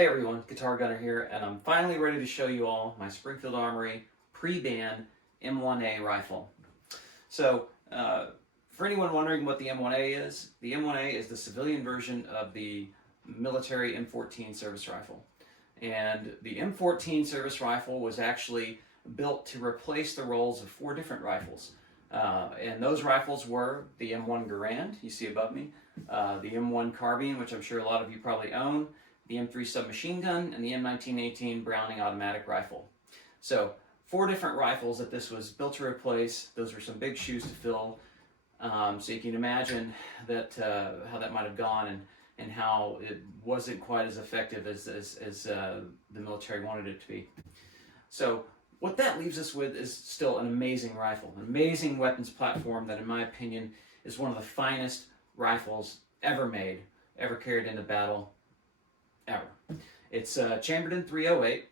Hey everyone, Guitar Gunner here, and I'm finally ready to show you all my Springfield Armory pre-ban M1A rifle. So, for anyone wondering what the M1A is, the M1A is the civilian version of the military M14 service rifle. And the M14 service rifle was actually built to replace the roles of 4 different rifles. And those rifles were the M1 Garand, you see above me, the M1 Carbine, which I'm sure a lot of you probably own, the M3 submachine gun, and the M1918 Browning automatic rifle. So 4 different rifles that this was built to replace. Those were some big shoes to fill. So you can imagine that how that might have gone and how it wasn't quite as effective as the military wanted it to be. So what that leaves us with is still an amazing rifle, an amazing weapons platform that in my opinion is one of the finest rifles ever made, ever carried into battle, ever. It's chambered in .308.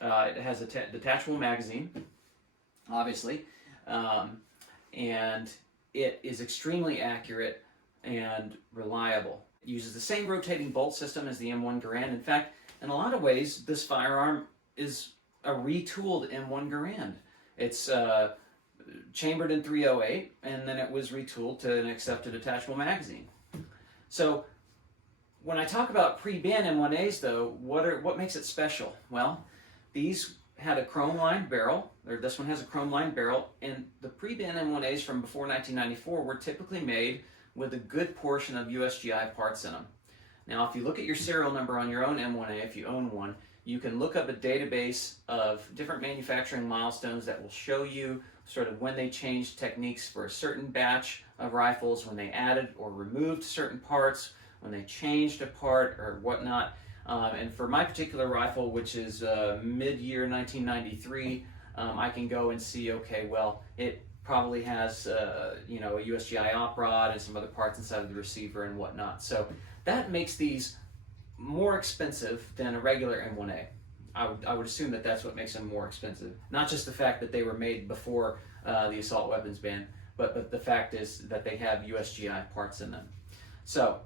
It has a detachable magazine, obviously, and it is extremely accurate and reliable. It uses the same rotating bolt system as the M1 Garand. In fact, in a lot of ways, this firearm is a retooled M1 Garand. It's chambered in .308, and then it was retooled to accept a detachable magazine. So when I talk about pre-ban M1As, though, what makes it special? Well, these had a chrome-lined barrel, or this one has a chrome-lined barrel, and the pre-ban M1As from before 1994 were typically made with a good portion of USGI parts in them. Now, if you look at your serial number on your own M1A, if you own one, you can look up a database of different manufacturing milestones that will show you sort of when they changed techniques for a certain batch of rifles, when they added or removed certain parts, when they changed a part or whatnot. And for my particular rifle, which is mid-year 1993, I can go and see, okay, well, it probably has a USGI op rod and some other parts inside of the receiver and whatnot. So that makes these more expensive than a regular M1A. I would assume that that's what makes them more expensive. Not just the fact that they were made before the assault weapons ban, but the fact is that they have USGI parts in them. So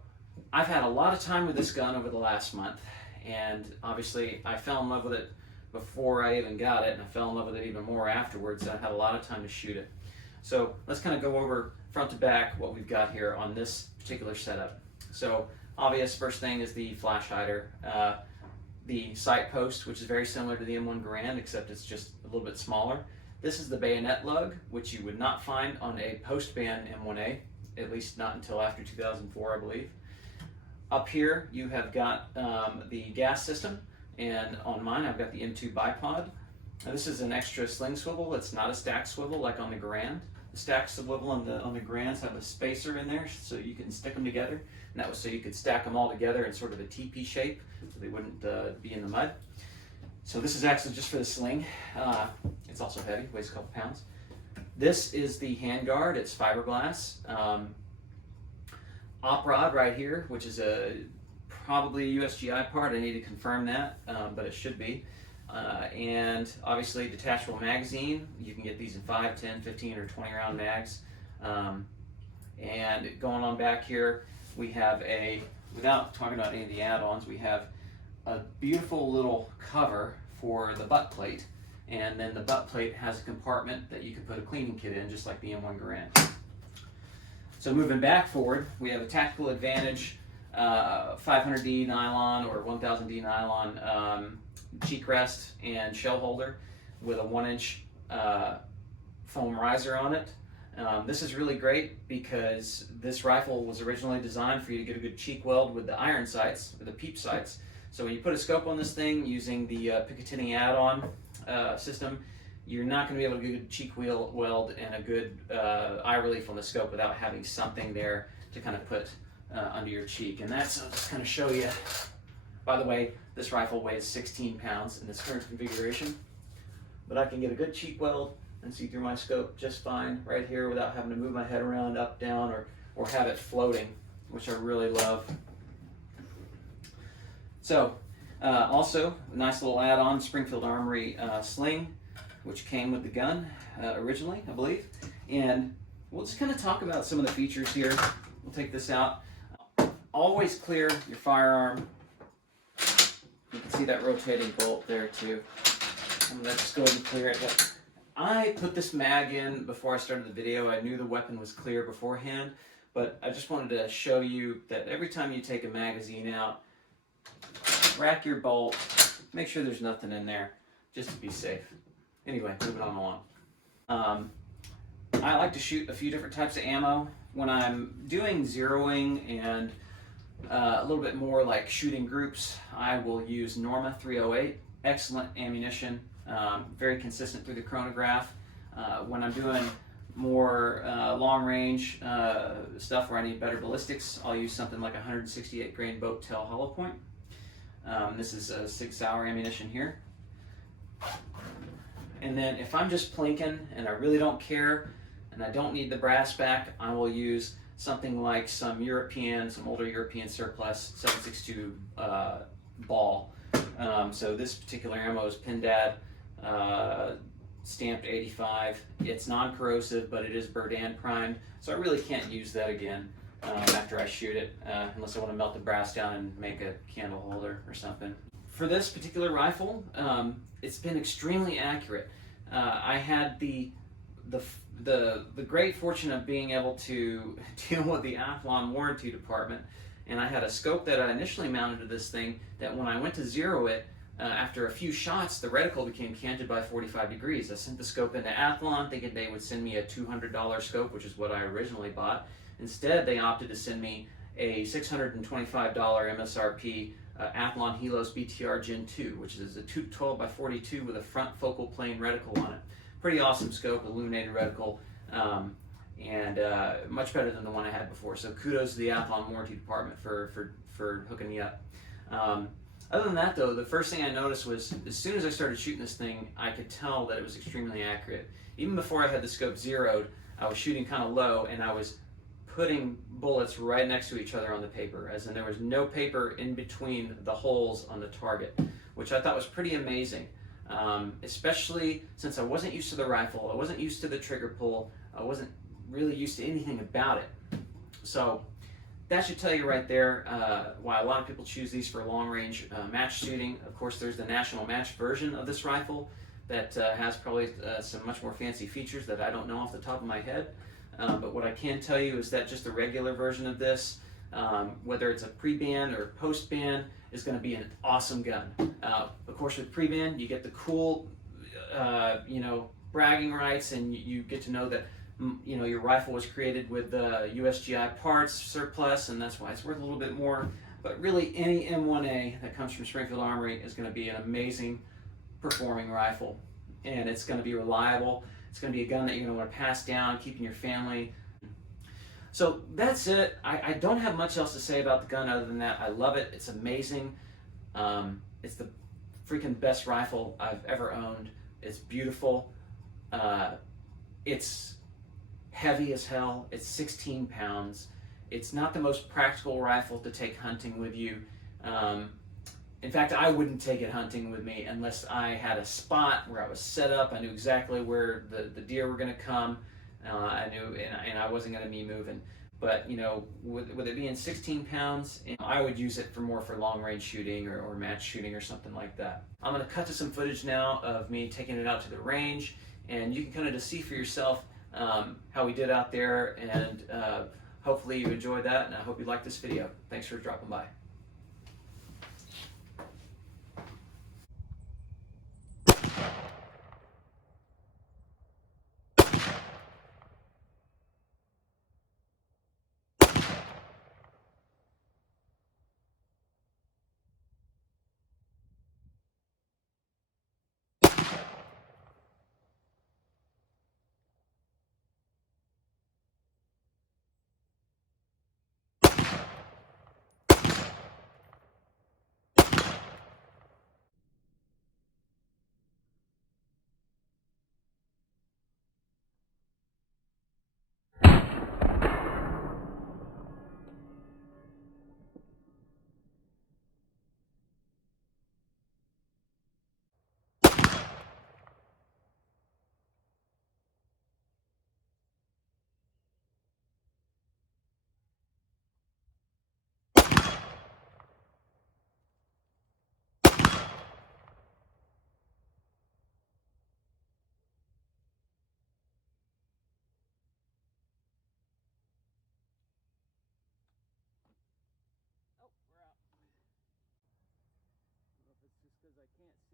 I've had a lot of time with this gun over the last month, and obviously I fell in love with it before I even got it, and I fell in love with it even more afterwards. I had a lot of time to shoot it. So let's kind of go over front to back what we've got here on this particular setup. So obvious first thing is the flash hider. The sight post, which is very similar to the M1 Garand, except it's just a little bit smaller. This is the bayonet lug, which you would not find on a post-ban M1A, at least not until after 2004, I believe. Up here, you have got the gas system, and on mine, I've got the M2 bipod. Now, this is an extra sling swivel. It's not a stack swivel like on the Garand. The stack swivel on the Garands have a spacer in there so you can stick them together, and that was so you could stack them all together in sort of a teepee shape so they wouldn't be in the mud. So this is actually just for the sling. It's also heavy, weighs a couple pounds. This is the handguard. It's fiberglass. Op rod right here, which is probably a USGI part. I need to confirm that, but it should be. And obviously detachable magazine. You can get these in 5, 10, 15, or 20 round mags. And going on back here, we have without talking about any of the add-ons, we have a beautiful little cover for the butt plate. And then the butt plate has a compartment that you can put a cleaning kit in, just like the M1 Garand. So moving back forward, we have a Tactical Advantage 500D nylon or 1000D nylon cheek rest and shell holder with a 1-inch foam riser on it. This is really great because this rifle was originally designed for you to get a good cheek weld with the iron sights, with the peep sights. So when you put a scope on this thing using the Picatinny add-on system, you're not going to be able to get a good cheek weld and a good eye relief on the scope without having something there to kind of put under your cheek. And that's, I'll just kind of show you. By the way, this rifle weighs 16 pounds in this current configuration, but I can get a good cheek weld and see through my scope just fine right here without having to move my head around up, down, or have it floating, which I really love. So also a nice little add-on Springfield Armory sling, which came with the gun originally, I believe. And we'll just kind of talk about some of the features here. We'll take this out. Always clear your firearm. You can see that rotating bolt there too. I'm going to just go ahead and clear it. But I put this mag in before I started the video. I knew the weapon was clear beforehand, but I just wanted to show you that every time you take a magazine out, rack your bolt, make sure there's nothing in there, just to be safe. Anyway, moving on along. I like to shoot a few different types of ammo. When I'm doing zeroing and a little bit more like shooting groups, I will use Norma 308. Excellent ammunition, very consistent through the chronograph. When I'm doing more long range stuff where I need better ballistics, I'll use something like 168 grain boat tail hollow point. This is a Sig Sauer ammunition here. And then if I'm just plinking and I really don't care and I don't need the brass back, I will use something like some older European surplus 7.62 ball. So this particular ammo is Pindad, stamped 85. It's non-corrosive, but it is Berdan primed, so I really can't use that again after I shoot it, unless I want to melt the brass down and make a candle holder or something. For this particular rifle, it's been extremely accurate. I had the great fortune of being able to deal with the Athlon warranty department, and I had a scope that I initially mounted to this thing that when I went to zero it, after a few shots, the reticle became canted by 45 degrees. I sent the scope into Athlon thinking they would send me a $200 scope, which is what I originally bought. Instead, they opted to send me a $625 MSRP Athlon Helos BTR Gen 2, which is a 12 by 42 with a front focal plane reticle on it. Pretty awesome scope, illuminated reticle, and much better than the one I had before. So kudos to the Athlon warranty department for hooking me up. Other than that, though, the first thing I noticed was as soon as I started shooting this thing, I could tell that it was extremely accurate. Even before I had the scope zeroed, I was shooting kind of low, and I was putting bullets right next to each other on the paper, as in there was no paper in between the holes on the target, which I thought was pretty amazing. Especially since I wasn't used to the rifle, I wasn't used to the trigger pull, I wasn't really used to anything about it. So that should tell you right there why a lot of people choose these for long range match shooting. Of course, there's the national match version of this rifle that has probably some much more fancy features that I don't know off the top of my head. But what I can tell you is that just the regular version of this, whether it's a pre-ban or post-ban, is going to be an awesome gun. Of course, with pre-ban, you get the cool, bragging rights, and you get to know that your rifle was created with USGI parts surplus, and that's why it's worth a little bit more. But really, any M1A that comes from Springfield Armory is going to be an amazing performing rifle, and it's going to be reliable. It's going to be a gun that you're going to want to pass down, keep in your family. So that's it. I don't have much else to say about the gun other than that. I love it. It's amazing. It's the freaking best rifle I've ever owned. It's beautiful. It's heavy as hell. It's 16 pounds. It's not the most practical rifle to take hunting with you. In fact, I wouldn't take it hunting with me unless I had a spot where I was set up. I knew exactly where the deer were going to come. I knew, and I wasn't going to be moving. But with it being 16 pounds, I would use it for long range shooting or match shooting or something like that. I'm going to cut to some footage now of me taking it out to the range, and you can kind of just see for yourself how we did out there, and hopefully you enjoyed that, and I hope you liked this video. Thanks for dropping by.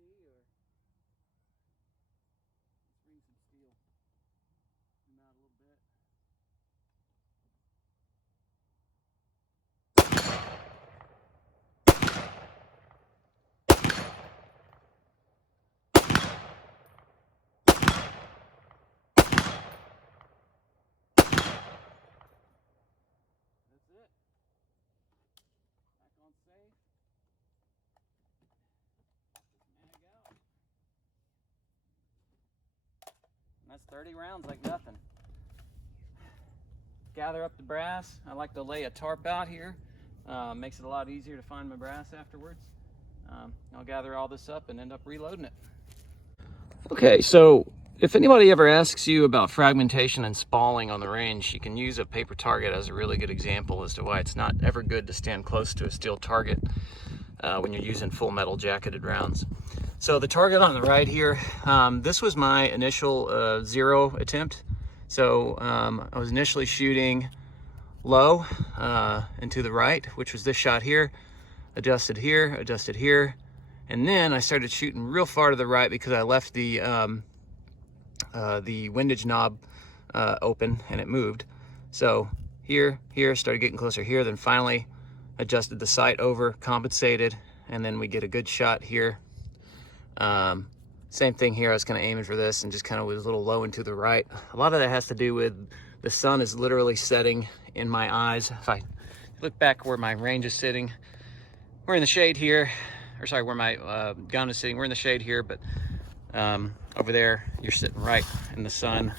see, or let's ring some steel. Zoom out a little bit. That's it. Back on safe. Mag out. And that's 30 rounds like nothing. Gather up the brass. I like to lay a tarp out here. Makes it a lot easier to find my brass afterwards. I'll gather all this up and end up reloading it. Okay, so if anybody ever asks you about fragmentation and spalling on the range, you can use a paper target as a really good example as to why it's not ever good to stand close to a steel target when you're using full metal jacketed rounds. So the target on the right here, this was my initial 0 attempt. So I was initially shooting low and to the right, which was this shot here, adjusted here, and then I started shooting real far to the right because I left the windage knob open and it moved. So here, started getting closer here, then finally adjusted the sight over, compensated, and then we get a good shot here. Same thing here, I was kind of aiming for this and just kind of was a little low and to the right. A lot of that has to do with the sun is literally setting in my eyes. If I look back where my range is sitting, we're in the shade here, or sorry, where my gun is sitting, we're in the shade here, but over there, you're sitting right in the sun,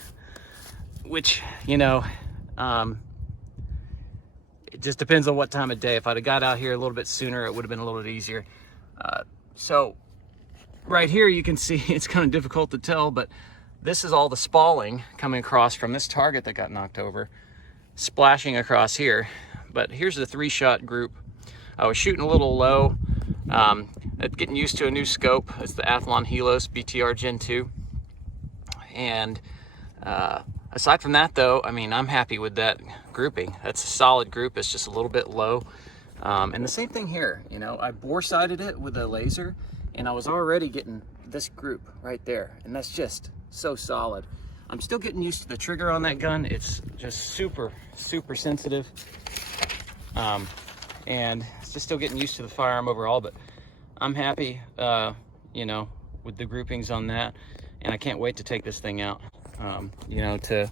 which, you know, it just depends on what time of day. If I'd have got out here a little bit sooner, it would have been a little bit easier. So right here, you can see it's kind of difficult to tell, but this is all the spalling coming across from this target that got knocked over, splashing across here. But here's the 3-shot group. I was shooting a little low, getting used to a new scope. It's the Athlon Helos BTR Gen 2. And aside from that though, I mean, I'm happy with that grouping. That's a solid group. It's just a little bit low. And the same thing here, you know, I bore sighted it with a laser and I was already getting this group right there. And that's just so solid. I'm still getting used to the trigger on that gun. It's just super, super sensitive. And it's just still getting used to the firearm overall, but I'm happy, you know, with the groupings on that. And I can't wait to take this thing out, you know, to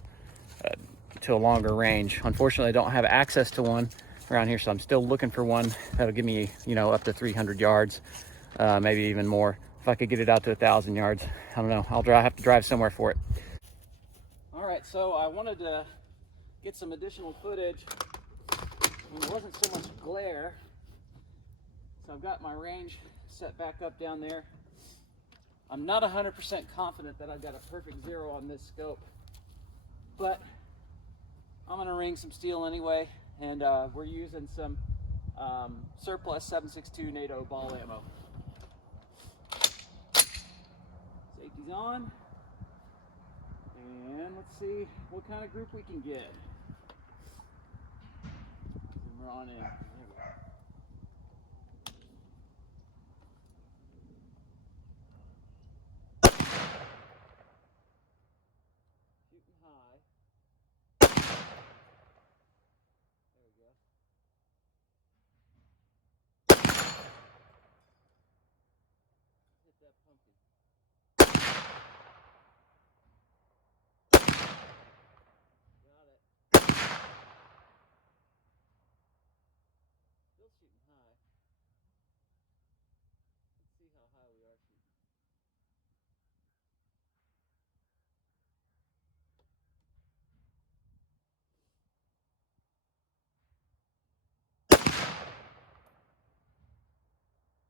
a longer range. Unfortunately, I don't have access to one around here, so I'm still looking for one that'll give me, you know, up to 300 yards, maybe even more. If I could get it out to 1,000 yards, I don't know. I'll have to drive somewhere for it. All right, so I wanted to get some additional footage when there wasn't so much glare. So I've got my range set back up down there. I'm not 100% confident that I've got a perfect 0 on this scope, but I'm gonna ring some steel anyway, and we're using some surplus 7.62 NATO ball ammo. Safety's on, and let's see what kind of group we can get. Zoom her on in. There we go. Shooting high. There we go. Hit that pumpkin. Got it. Still shooting high. Let's see how high we are shooting.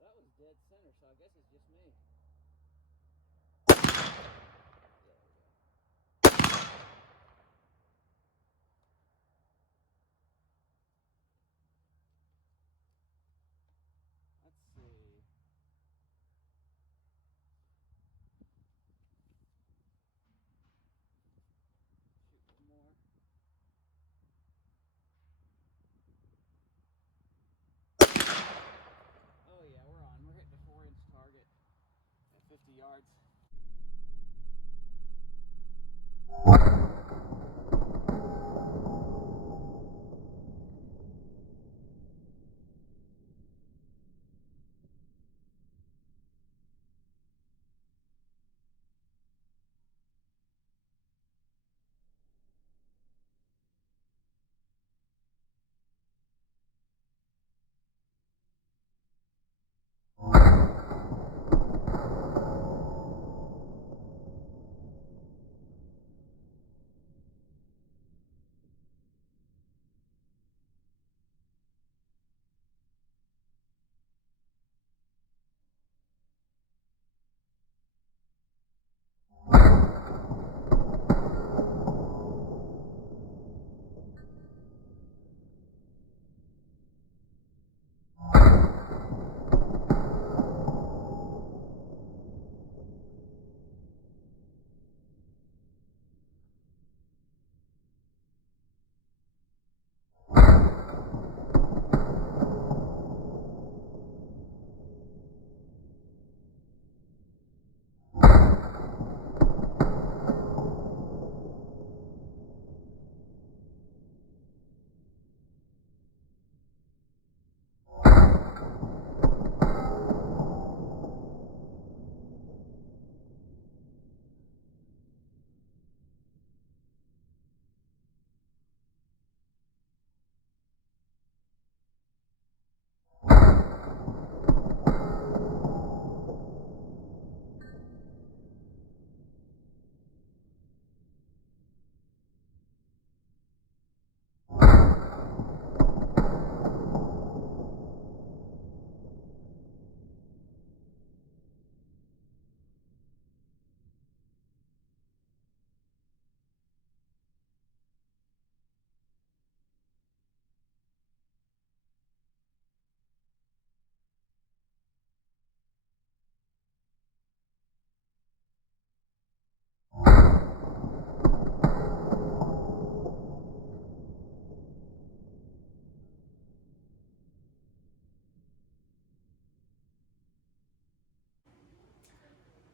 That was dead center, so I guess it's just me. There we go. Let's see. Shoot one more. Oh yeah, we're on. We're hitting a 4-inch target. yards.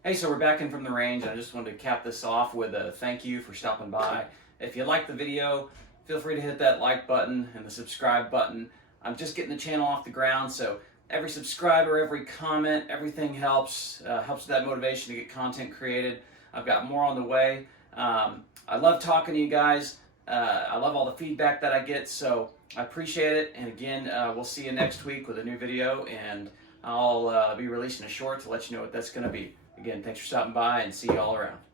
Hey, so we're back in from the range. I just wanted to cap this off with a thank you for stopping by. If you liked the video, feel free to hit that like button and the subscribe button. I'm just getting the channel off the ground, so every subscriber, every comment, everything helps. Helps with that motivation to get content created. I've got more on the way. I love talking to you guys. I love all the feedback that I get, so I appreciate it. And again, we'll see you next week with a new video, and I'll be releasing a short to let you know what that's going to be. Again, thanks for stopping by, and see you all around.